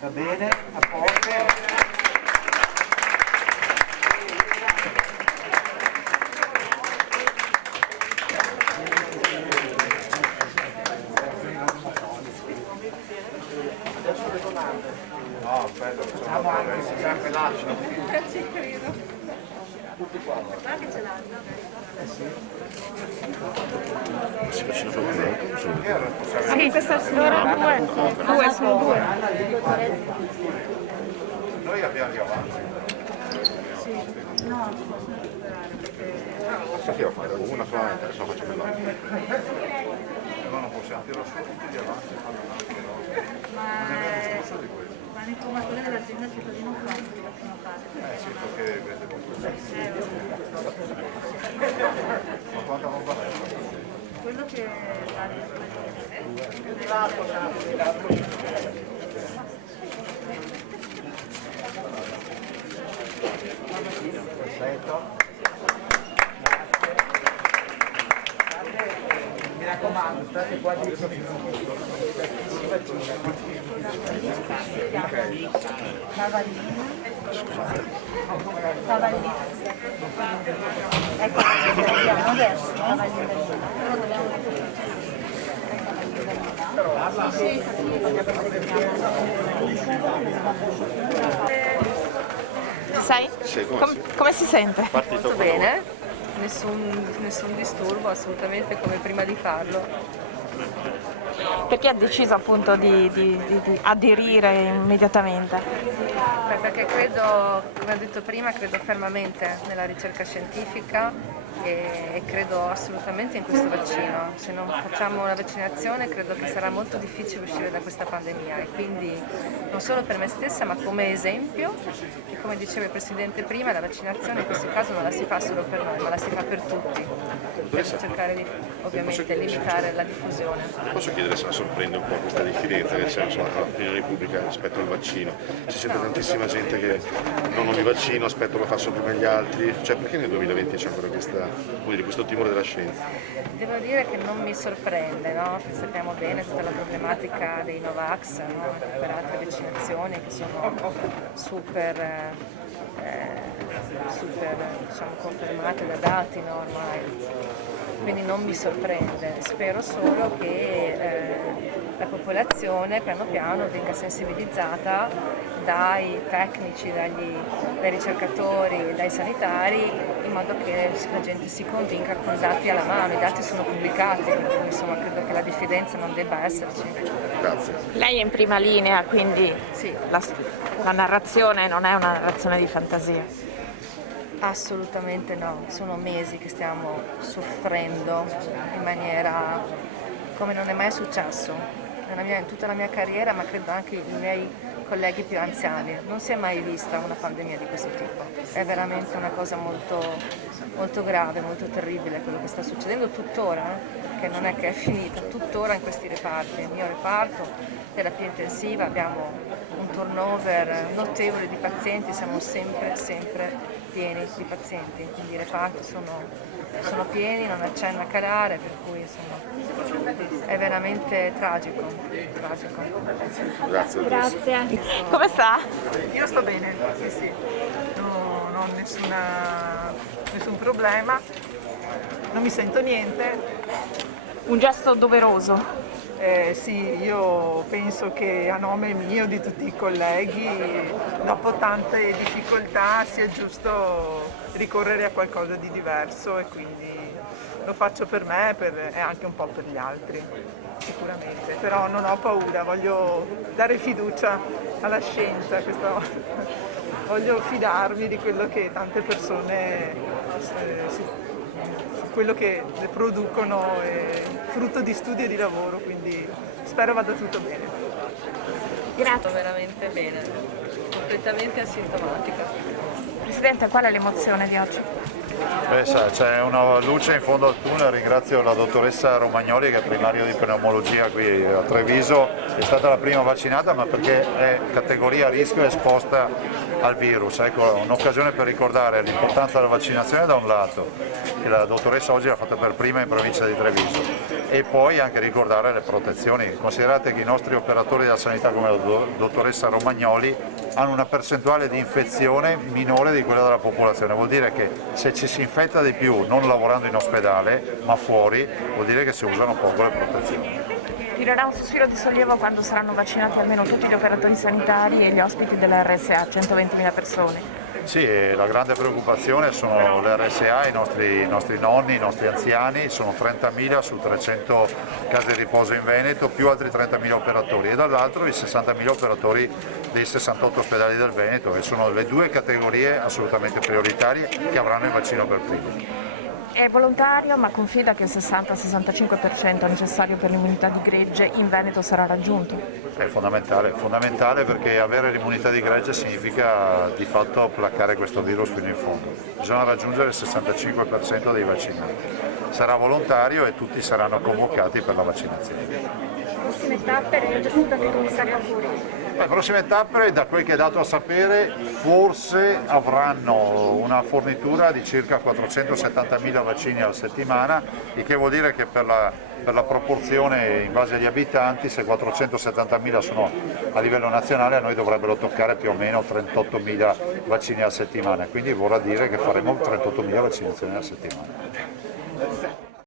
Va bene, a posto. No, aspetta, facciamo adesso sempre l'accido. Ci credo. Ma che ce l'hanno? Si facciano proprio Sì, questa signora sono due. Noi abbiamo gli avanzi. Cosa devo fare? Una solamente, adesso faccio quell'altra. Ma non possiamo tirare su tutti gli avanzi e farlo un altro. Ma l'informatore dell'azienda cittadino fa la prima fase. Sì, perché vede qualcosa. Ma quanta roba è? Quello che Perfetto. Mi raccomando, state qua 10 minuti. Cavallina. Ecco, abbiamo adesso. Sai? Sì, Come si sente? partito Molto bene, nessun disturbo, assolutamente come prima di farlo. Perché ha deciso appunto di aderire immediatamente? Perché credo, come ho detto prima, credo fermamente nella ricerca scientifica e credo assolutamente in questo vaccino. Se non facciamo la vaccinazione credo che sarà molto difficile uscire da questa pandemia e quindi non solo per me stessa ma come esempio, che come diceva il Presidente prima, la vaccinazione in questo caso non la si fa solo per noi ma la si fa per tutti, per cercare di ovviamente limitare la diffusione. Posso chiedere se la sorprende un po' questa diffidenza che c'è all'opinione pubblica rispetto al vaccino? Si sente tantissima gente che non mi vaccino, aspetto lo faccio prima gli altri, cioè perché nel 2020 c'è ancora questo timore della scienza? Devo dire che non mi sorprende, no? Sappiamo bene tutta la problematica dei Novax, no? Per altre vaccinazioni che sono super diciamo, confermate da dati, no? Ormai. Quindi non mi sorprende, spero solo che la popolazione piano piano venga sensibilizzata dai tecnici, dai ricercatori, dai sanitari, in modo che la gente si convinca con dati alla mano. I dati sono pubblicati, quindi insomma credo che la diffidenza non debba esserci. Grazie. Lei è in prima linea, quindi Sì. la narrazione non è una narrazione di fantasia. Assolutamente no, sono mesi che stiamo soffrendo in maniera come non è mai successo in tutta la mia carriera, ma credo anche i miei colleghi più anziani. Non si è mai vista una pandemia di questo tipo, è veramente una cosa molto, molto grave, molto terribile quello che sta succedendo tuttora, che non è che è finita, tuttora in questi reparti. Il mio reparto, terapia intensiva, abbiamo un turnover notevole di pazienti, siamo sempre pieni di pazienti, quindi i reparti sono pieni, non accenna a calare, per cui insomma è veramente tragico. Grazie. Come sta? Io sto bene, sì. No, non ho nessun problema, non mi sento niente. Un gesto doveroso. Sì, io penso che a nome mio, di tutti i colleghi, dopo tante difficoltà sia giusto ricorrere a qualcosa di diverso e quindi lo faccio per me e anche un po' per gli altri, sicuramente. Però non ho paura, voglio dare fiducia alla scienza questa volta. Voglio fidarmi di quello che tante persone, quello che producono è frutto di studio e di lavoro, quindi spero vada tutto bene. Sto veramente bene, completamente asintomatica. Presidente, qual è l'emozione di oggi? Beh, sa, c'è una luce in fondo al tunnel, ringrazio la dottoressa Romagnoli che è primario di pneumologia qui a Treviso, è stata la prima vaccinata ma perché è categoria a rischio esposta al virus. Ecco, un'occasione per ricordare l'importanza della vaccinazione da un lato, che la dottoressa oggi l'ha fatta per prima in provincia di Treviso, e poi anche ricordare le protezioni. Considerate che i nostri operatori della sanità come la dottoressa Romagnoli hanno una percentuale di infezione minore di quella della popolazione, vuol dire che se ci si infetta di più non lavorando in ospedale ma fuori, vuol dire che si usano poco le protezioni. Tirerà un sospiro di sollievo quando saranno vaccinati almeno tutti gli operatori sanitari e gli ospiti della RSA, 120.000 persone. Sì, la grande preoccupazione sono le RSA, i nostri nonni, i nostri anziani, sono 30.000 su 300 case di riposo in Veneto, più altri 30.000 operatori, e dall'altro i 60.000 operatori dei 68 ospedali del Veneto, e sono le due categorie assolutamente prioritarie che avranno il vaccino per primi. È volontario, ma confida che il 60-65% necessario per l'immunità di gregge in Veneto sarà raggiunto. È fondamentale perché avere l'immunità di gregge significa di fatto placare questo virus fino in fondo. Bisogna raggiungere il 65% dei vaccinati. Sarà volontario e tutti saranno convocati per la vaccinazione. Prossime tappe gestite dal commissario Arcuri. Le prossime tappe, da quel che è dato a sapere, forse avranno una fornitura di circa 470.000 vaccini alla settimana, il che vuol dire che per la proporzione in base agli abitanti, se 470.000 sono a livello nazionale, a noi dovrebbero toccare più o meno 38.000 vaccini alla settimana, quindi vorrà dire che faremo 38.000 vaccinazioni alla settimana.